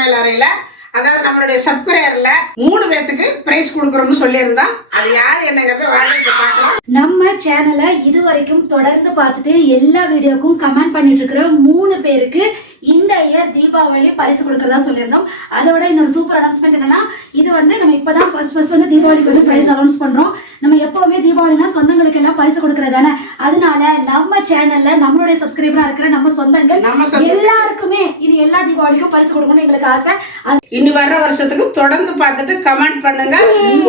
சமையல் அறையில அதாவது நம்மளுடைய சப்ஸ்கிரைபர்ல 3 பேத்துக்கு பிரைஸ் கொடுக்கறோம்னு சொல்லியிருந்தோம். அது யார் என்னங்கறத வாங்க பார்க்கலாம். நம்ம சேனலை இதுவரைக்கும் தொடர்ந்து பார்த்துட்டு எல்லா வீடியோக்கும் கமெண்ட் பண்ணிட்டு இருக்கிற 3 பேருக்கு இந்த இயர் தீபாவளி பரிசு கொடுக்கறதா சொல்லியிருந்தோம். அதோட இன்னொரு சூப்பர் அனௌன்ஸ்மெண்ட் என்னன்னா, இது வந்து நம்ம இப்பதான் ஃபர்ஸ்ட் வந்து தீபாவளிக்கு வந்து பிரைஸ் அனௌன்ஸ் பண்றோம். நம்ம எப்பவுமே தீபாவளினா சொந்தங்களுக்கு எல்லாம் பரிசு கொடுக்கறதானே, அதனால நம்ம சேனல்ல நம்மளுடைய சப்ஸ்கிரைபரா இருக்கிற நம்ம சொந்தங்கள் எல்லாருக்குமே இது எல்லா தீபாவளிக்கும் பரிசு கொடுக்கணும்னு எங்களுக்கு ஆசை. இனி வர்ற வருஷத்துக்கு தொடர்ந்து பார்த்துட்டு கமெண்ட் பண்ணுங்க,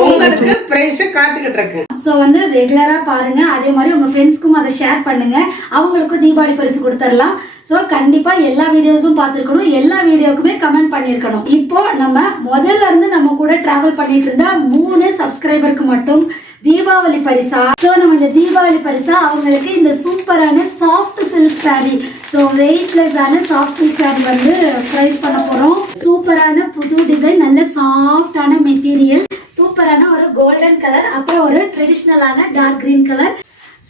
உங்களுக்கு பிரைஸ் காத்துக்கிட்டு இருக்கு. சோ வந்து ரெகுலரா பாருங்க, அதே மாதிரி உங்க ஃப்ரெண்ட்ஸ்க்கும் அதை ஷேர் பண்ணுங்க, அவங்களுக்கும் தீபாவளி பரிசு கொடுத்துடலாம். சோ கண்டிப்பா எல்லா வீடியோஸும் பார்த்திருக்கணும், எல்லா வீடியோக்குமே கமெண்ட் பண்ணிருக்கணும். இப்போ நம்ம முதல்ல இருந்து நம்ம கூட டிராவல் பண்ணிட்டு இருந்த 3 சப்ஸ்கிரைபருக்கு மட்டும் தீபாவளி பரிசா, சோ நம்ம இந்த தீபாவளி பரிசா அவங்களுக்கு இந்த சூப்பரான soft silk sorry, so weightless ஆன சாஃப்ட் சில்க் சாரி வந்து பிரைஸ் பண்ண போறோம். சூப்பரான புது டிசைன், நல்ல சாஃப்டான மெட்டீரியல், சூப்பரான ஒரு கோல்டன் கலர், அப்புறம் ஒரு ட்ரெடிஷ்னலான டார்க் கிரீன் கலர்.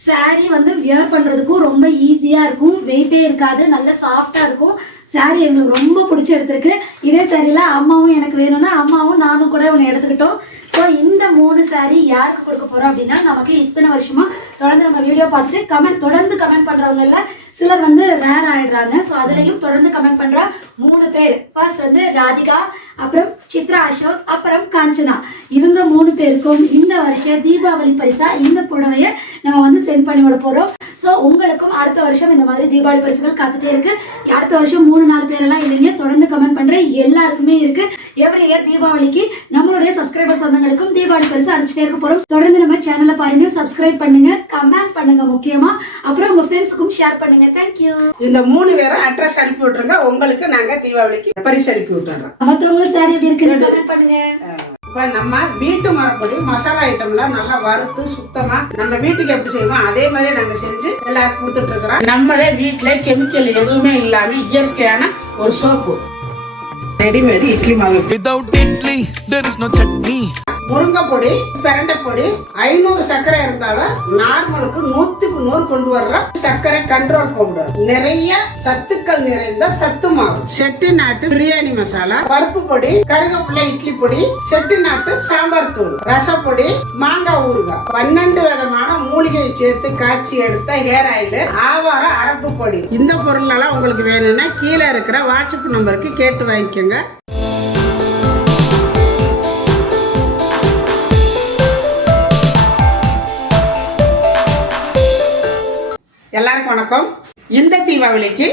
சாரி வந்து வியர் பண்றதுக்கும் ரொம்ப ஈஸியா இருக்கும், வெயிட்டே இருக்காது, நல்ல சாஃப்டா இருக்கும். சாரி எங்களுக்கு ரொம்ப பிடிச்சி எடுத்திருக்கு. இதே சாரியில அம்மாவும் எனக்கு வேணும்னா அம்மாவும் நானும் கூட ஒன்று எடுத்துக்கிட்டோம். ஸோ இந்த 3 சாரி யாருக்கு கொடுக்க போறோம் அப்படின்னா, நமக்கு இத்தனை வருஷமா தொடர்ந்து நம்ம வீடியோ பார்த்துட்டு தொடர்ந்து கமெண்ட் பண்றவங்கல்ல சிலர் வந்து ரேர் ஆயிடுறாங்க. ஸோ அதுலயும் தொடர்ந்து கமெண்ட் பண்ற 3 பேர், ஃபர்ஸ்ட் வந்து ராதிகா, அப்புறம் சித்ரா அசோக், அப்புறம் காஞ்சனா, இவங்க 3 பேருக்கும் இந்த வருஷம் தீபாவளி பரிசா இந்த புடவைய நம்ம வந்து சென்ட் பண்ணி விட போறோம். ஸோ உங்களுக்கும் அடுத்த வருஷம் இந்த மாதிரி தீபாவளி பரிசுகள் காத்துட்டே இருக்கு. அடுத்த வருஷம் 3-4 பேரெல்லாம் இல்லைங்க, தொடர்ந்து கமெண்ட் பண்ற எல்லாருக்குமே இருக்கு. எவ்ரி இயர் தீபாவளிக்கு நம்மளுடைய சப்ஸ்கிரைபர் சொந்தங்களுக்கும் தீபாவளி பரிசு அனுப்பிச்சிட்டே இருக்க போறோம். தொடர்ந்து நம்ம சேனலை பாருங்க, சப்ஸ்கிரைப் பண்ணுங்க, கமெண்ட் பண்ணுங்க, முக்கியமா அப்புறம் உங்க ஃப்ரெண்ட்ஸுக்கும் ஷேர் பண்ணுங்க. தேங்க்யூ. இந்த 3 பேரை அட்ரஸ் அனுப்பி விட்டுருங்க, உங்களுக்கு நாங்க தீபாவளிக்கு பரிசு அனுப்பி விட்டுறோம். மற்றவங்களும் சாரி எப்படி இருக்குன்னு கமெண்ட் பண்ணுங்க. இப்ப நம்ம வீட்டு முறைப்படி மசாலா ஐட்டம்லாம் நல்லா வறுத்து சுத்தமா நம்ம வீட்டுக்கு எப்படி செய்வோம் அதே மாதிரி நாங்க செஞ்சு எல்லாருக்கும் கொடுத்துட்டு இருக்கிறோம். நம்மளே வீட்டுல கெமிக்கல் எதுவுமே இல்லாம இயற்கையான ஒரு சோப்பு, ரெடிமேட் இட்லி மாவு, without idli there is no chutney, முருங்கை பொடி, பிரண்டை பொடி, 500 சர்க்கரை இருந்தாலும் நார்மலுக்கு 100க்கு 100 கொண்டு வர்ற சர்க்கரை கண்ட்ரோல் பவுடர், நிறைய சத்துக்கள் நிறைந்த சத்து மாவு, செட்டிநாட்டு பிரியாணி மசாலா, பருப்பு பொடி, கருவேப்பிலை இட்லி பொடி, செட்டிநாட்டு சாம்பார் தூள், ரசப்பொடி, மாங்காய் ஊறுகாய், 12 விதமான மூலிகையை சேர்த்து காய்ச்சி எடுத்த ஹேர் ஆயில், ஆவார அரப்பு பொடி. இந்த பொருள் எல்லாம் உங்களுக்கு வேணும்னா கீழே இருக்கிற வாட்ஸ்அப் நம்பருக்கு கேட்டு வாங்கிக்கோங்க. எல்லாருக்கும் வணக்கம். இந்த தீபாவளிக்கு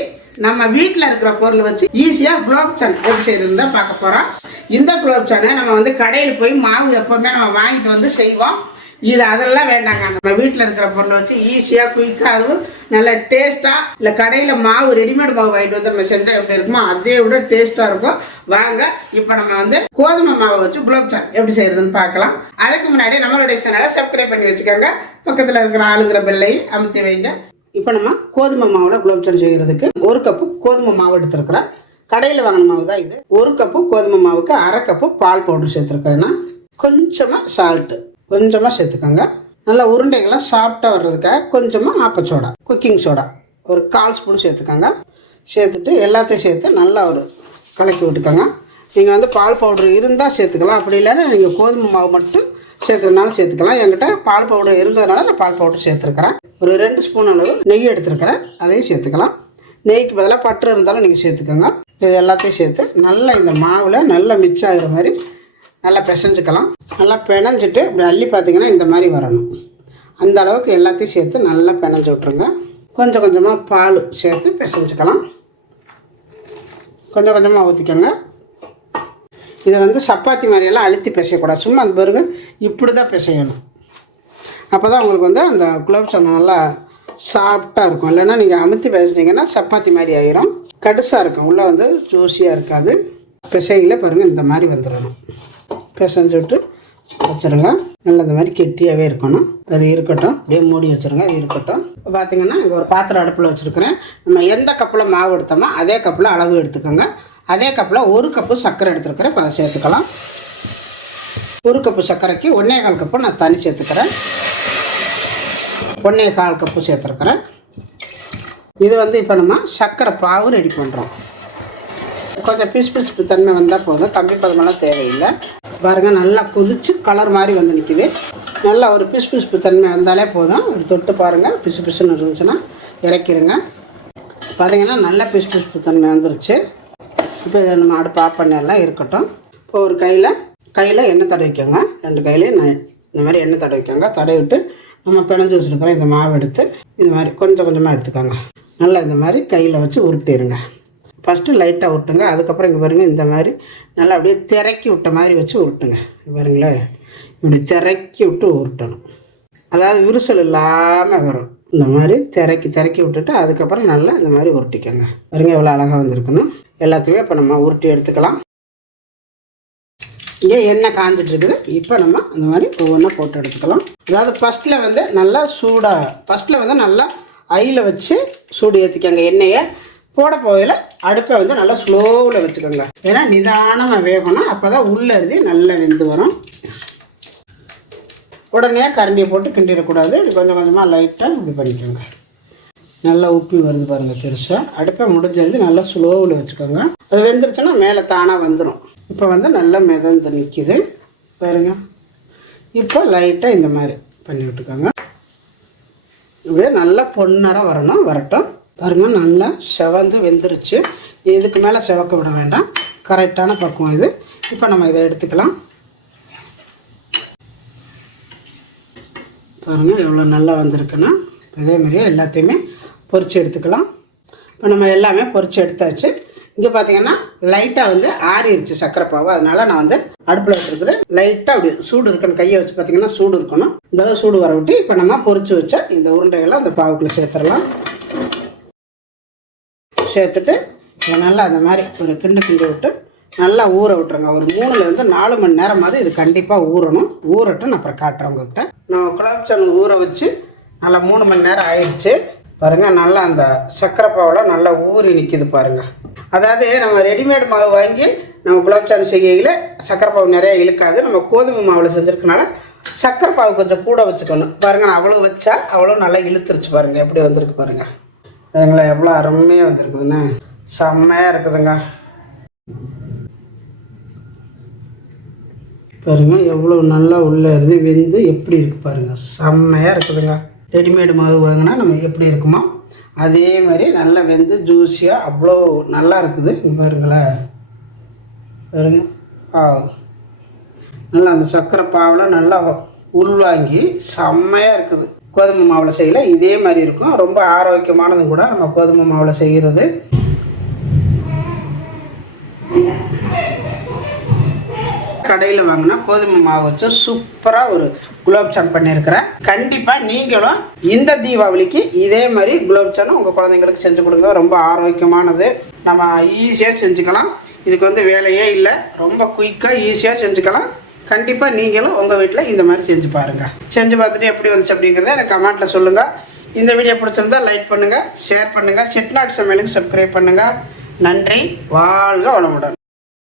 நம்ம வீட்டில் இருக்கிற பொருள் வச்சு ஈஸியாக குலாப் ஜாமுன் எப்படி செய்யறதுன்னு தான் பார்க்க போகிறோம். இந்த குலாப் ஜாமுனை நம்ம வந்து கடையில் போய் மாவு எப்போவுமே நம்ம வாங்கிட்டு வந்து செய்வோம். இது அதெல்லாம் வேண்டாங்க, நம்ம வீட்டில் இருக்கிற பொருளை வச்சு ஈஸியாக குயிக்காக, அதுவும் நல்ல டேஸ்ட்டாக, இல்லை கடையில் மாவு ரெடிமேட் மாவு வாங்கிட்டு வந்து நம்ம செஞ்சால் எப்படி இருக்குமோ அதே விட டேஸ்ட்டாக இருக்கும். வாங்க இப்போ நம்ம வந்து கோதுமை மாவை வச்சு குலாப் ஜாமுன் எப்படி செய்யறதுன்னு பார்க்கலாம். அதுக்கு முன்னாடி நம்மளுடைய சேனலை சப்ஸ்கிரைப் பண்ணி வச்சுக்கோங்க, பக்கத்தில் இருக்கிற ஆளுங்கிற பெல்லையும் அமுத்தி வைங்க. இப்போ நம்ம கோதுமை மாவில் குலாப் ஜாமுன் செய்கிறதுக்கு 1 கப்பு கோதுமை மாவு எடுத்துருக்குறேன். கடையில் வாங்கின மாவு தான் இது. 1 கப்பு கோதுமை மாவுக்கு 1/2 கப்பு பால் பவுடர் சேர்த்துருக்கிறேன்னா, கொஞ்சமாக சால்ட்டு கொஞ்சமாக சேர்த்துக்கோங்க. நல்லா உருண்டைகள்லாம் சாஃப்டாக வர்றதுக்காக கொஞ்சமாக ஆப்பச்சோடா, குக்கிங் சோடா ஒரு 1/4 ஸ்பூன் சேர்த்துக்கோங்க. சேர்த்துட்டு எல்லாத்தையும் சேர்த்து நல்லா ஒரு கலக்கி விட்டுக்கோங்க. நீங்கள் வந்து பால் பவுடர் இருந்தால் சேர்த்துக்கலாம், அப்படி இல்லைன்னா நீங்கள் கோதுமை மாவு மட்டும் சேர்க்குறதுனால சேர்த்துக்கலாம். என்கிட்ட பால் பவுடர் இருந்ததுனால நான் பால் பவுடர் சேர்த்துருக்கிறேன். ஒரு 2 ஸ்பூன் அளவு நெய் எடுத்துருக்கிறேன், அதையும் சேர்த்துக்கலாம். நெய்க்கு பதிலாக பட்டர் இருந்தாலும் நீங்கள் சேர்த்துக்கோங்க. இது எல்லாத்தையும் சேர்த்து நல்லா இந்த மாவில் நல்லா மிக்ஸ் ஆகிற மாதிரி நல்லா பிசைஞ்சுக்கலாம். நல்லா பிணைஞ்சிட்டு இப்படி அள்ளி பார்த்திங்கன்னா இந்த மாதிரி வரணும். அந்த அளவுக்கு எல்லாத்தையும் சேர்த்து நல்லா பிணைஞ்சு விட்ருங்க. கொஞ்சம் கொஞ்சமாக பால் சேர்த்து பிசைஞ்சுக்கலாம். கொஞ்சம் கொஞ்சமாக ஊற்றிக்கோங்க. இதை வந்து சப்பாத்தி மாதிரியெல்லாம் அழுத்தி பிசையக்கூடாது, சும்மா அந்த பிறகு இப்படி தான் பிசையணும். அப்போ தான் உங்களுக்கு வந்து அந்த குலாப் ஜாமுன் நல்லா சாஃப்டாக இருக்கும். இல்லைன்னா நீங்கள் அமுத்தி பிசைஞ்சிங்கன்னா சப்பாத்தி மாதிரி ஆகிரும், கடுசாக இருக்கும், உள்ளே வந்து ஜூஸியாக இருக்காது. பிசையில் பாருங்கள் இந்த மாதிரி வந்துடணும். பிசைஞ்சு விட்டு வச்சுருங்க. நல்லா இந்த மாதிரி கெட்டியாகவே இருக்கணும். அது இருக்கட்டும், அப்படியே மூடி வச்சுருங்க. அது இருக்கட்டும். இப்போ பார்த்தீங்கன்னா இங்கே ஒரு பாத்திரம் அடுப்பில் வச்சுருக்கிறேன். நம்ம எந்த கப்பில் மாவு எடுத்தோமோ அதே கப்பில் அளவு எடுத்துக்கோங்க. அதே கப்பில் 1 கப்பு சர்க்கரை எடுத்துருக்கிறேன். இப்போ அதை சேர்த்துக்கலாம். 1 கப்பு சர்க்கரைக்கு 1/4 கப்பு நான் தண்ணி சேர்த்துக்கிறேன். 1/4 கப்பு சேர்த்துருக்கிறேன். இது வந்து இப்போ நம்ம சர்க்கரை பாவு ரெடி பண்ணுறோம். கொஞ்சம் பிசு தன்மை வந்தால் போதும், கம்பி பதமெல்லாம் தேவையில்லை. பாருங்கள் நல்லா கொதிச்சு கலர் மாதிரி வந்து நிற்கிது. நல்லா ஒரு பிசு தன்மை வந்தாலே போதும். தொட்டு பாருங்கள், பிசுன்னு இருந்துச்சுன்னா இறக்கிடுங்க. பார்த்தீங்கன்னா நல்லா பிசு தன்மை வந்துருச்சு. இப்போ இதை நம்ம அடுப்பு ஆஃப் பண்ணிடலாம், இருக்கட்டும். இப்போ ஒரு கையில் எண்ணெய் தடவிக்கோங்க. 2 கையிலையும் இந்த மாதிரி எண்ணெய் தடவிக்கோங்க. தடவிட்டு நம்ம பிணைஞ்சு வச்சுருக்கிறோம் இந்த மாவு எடுத்து இது மாதிரி கொஞ்சமாக எடுத்துக்கோங்க. நல்லா இந்த மாதிரி கையில் வச்சு உருட்டிடுங்க. ஃபஸ்ட்டு லைட்டாக உருட்டுங்க. அதுக்கப்புறம் இங்கே பாருங்கள், இந்த மாதிரி நல்லா அப்படியே திறக்கி விட்ட மாதிரி வச்சு உருட்டுங்க. பாருங்களேன், இப்படி திறக்கி விட்டு உருட்டணும். அதாவது விரிசல் இல்லாமல் வரும். இந்த மாதிரி திறக்கி விட்டுட்டு அதுக்கப்புறம் நல்லா இந்த மாதிரி உருட்டிக்கோங்க. பாருங்கள் எவ்வளோ அழகாக வந்திருக்கணும். எல்லாத்தையுமே இப்போ நம்ம உருட்டி எடுத்துக்கலாம். இங்கே எண்ணெய் காஞ்சிட்டு இருக்குது. இப்போ நம்ம அந்த மாதிரி ஒவ்வொன்றா போட்டு எடுத்துக்கலாம். அதாவது ஃபஸ்ட்டில் வந்து நல்லா ஐயில் வச்சு சூடு ஏற்றிக்கோங்க. எண்ணெயை போட போகையில் அடுப்பை வந்து நல்லா ஸ்லோவில் வச்சுக்கோங்க. ஏன்னா நிதானமாக வேகணும், அப்போ தான் உள்ளே இருந்து நல்லா வெந்து வரும். உடனே கரண்டியை போட்டு கிண்டிடக்கூடாது. இப்படி கொஞ்சமாக லைட்டாக இப்படி பண்ணிக்கோங்க. நல்லா உப்பி வருது பாருங்கள் பெருசாக. அடுப்பை முடிஞ்சது நல்லா ஸ்லோவில் வச்சுக்கோங்க. அது வெந்துருச்சுன்னா மேலே தானாக வந்துடும். இப்போ வந்து நல்லா மிதந்து நிற்கிது பாருங்க. இப்போ லைட்டாக இந்த மாதிரி பண்ணி விட்டுக்கோங்க. இப்படியே நல்லா பொன்னராக வரட்டும். பாருங்கள் நல்லா செவந்து வெந்துருச்சு. இதுக்கு மேலே செவக்க விட வேண்டாம், கரெக்டான பக்குவம் இது. இப்போ நம்ம இதை எடுத்துக்கலாம். பாருங்கள் எவ்வளோ நல்லா வந்திருக்குன்னா. இதே மாதிரியே எல்லாத்தையுமே பொரித்து எடுத்துக்கலாம். இப்போ நம்ம எல்லாமே பொரித்து எடுத்தாச்சு. இங்கே பார்த்தீங்கன்னா லைட்டாக வந்து ஆறிடுச்சு சர்க்கரை பாவு. அதனால் நான் வந்து அடுப்பில் வச்சுருக்கிறேன். லைட்டாக அப்படி சூடு இருக்கணும். கையை வச்சு பார்த்தீங்கன்னா சூடு இருக்கணும். இந்த அளவு சூடு வர விட்டு இப்போ நம்ம பொரித்து வச்சா இந்த உருண்டைகள்லாம் அந்த பாவுக்குள்ளே சேர்த்துடலாம். சேர்த்துட்டு நல்லா அந்த மாதிரி ஒரு கிண்டு விட்டு நல்லா ஊற விட்டுருங்க. ஒரு 3லேருந்து 4 மணி நேரமாவது இது கண்டிப்பாக ஊறணும். ஊறட்டும், நான் அப்புறம் காட்டுறேன் உங்கள்கிட்ட. நம்ம குலாப் ஜாமுன் ஊற வச்சு நல்லா 3 மணி நேரம் ஆயிடுச்சு. பாருங்கள் நல்லா அந்த சர்க்கரை பாவெல்லாம் நல்லா ஊறி நிற்கிது பாருங்கள். அதாவது நம்ம ரெடிமேட் மாவு வாங்கி நம்ம குலாப் ஜாமுன் செய்கையில் சர்க்கரை பாவு நிறையா இழுக்காது. நம்ம கோதுமை மாவில் செஞ்சுருக்கனால சர்க்கரை பாவு கொஞ்சம் கூட வச்சுக்கணும். பாருங்கள் நான் அவ்வளோ வச்சா அவ்வளோ நல்லா இழுத்துருச்சு பாருங்கள். எப்படி வந்திருக்கு பாருங்கள். பாருங்களா எவ்வளோ அருமையாக வந்திருக்குதுண்ணே, செம்மையாக இருக்குதுங்க. பாருங்கள் எவ்வளோ நல்லா உள்ளே இருந்து வெந்து எப்படி இருக்குது பாருங்கள், செம்மையாக இருக்குதுங்க. ரெடிமேடு மாவு வாங்கினா நம்ம எப்படி இருக்குமோ அதே மாதிரி நல்லா வெந்து ஜூஸியாக அவ்வளோ நல்லா இருக்குது. பாருங்களேன் பாருங்க, நல்லா அந்த சர்க்கரை பாவெலாம் நல்லா உள்வாங்கி செம்மையாக இருக்குது. கோதுமை மாவில் செய்யல இதே மாதிரி இருக்கும். ரொம்ப ஆரோக்கியமானதும் கூட நம்ம கோதுமை மாவில் செய்கிறது. கடையில் வாங்கினா கோதுமை மாவு வச்சு சூப்பராக ஒரு குலாப் ஜாமுன் பண்ணியிருக்கிறேன். கண்டிப்பாக நீங்களும் இந்த தீபாவளிக்கு இதே மாதிரி குலாப் ஜாமுன் உங்கள் குழந்தைங்களுக்கு செஞ்சு கொடுங்க. ரொம்ப ஆரோக்கியமானது, நம்ம ஈஸியாக செஞ்சுக்கலாம். இதுக்கு வந்து வேலையே இல்லை, ரொம்ப குயிக்காக ஈஸியாக செஞ்சுக்கலாம். கண்டிப்பாக நீங்களும் உங்கள் வீட்டில் இந்த மாதிரி செஞ்சு பாருங்கள். செஞ்சு பார்த்துட்டு எப்படி வந்துச்சு அப்படிங்கிறத எனக்கு கமெண்ட்டில் சொல்லுங்கள். இந்த வீடியோ பிடிச்சிருந்தால் லைக் பண்ணுங்கள், ஷேர் பண்ணுங்கள், செட்டிநாடு சமையலுக்கு சப்ஸ்கிரைப் பண்ணுங்கள். நன்றி, வாழ்க வளமுடன்.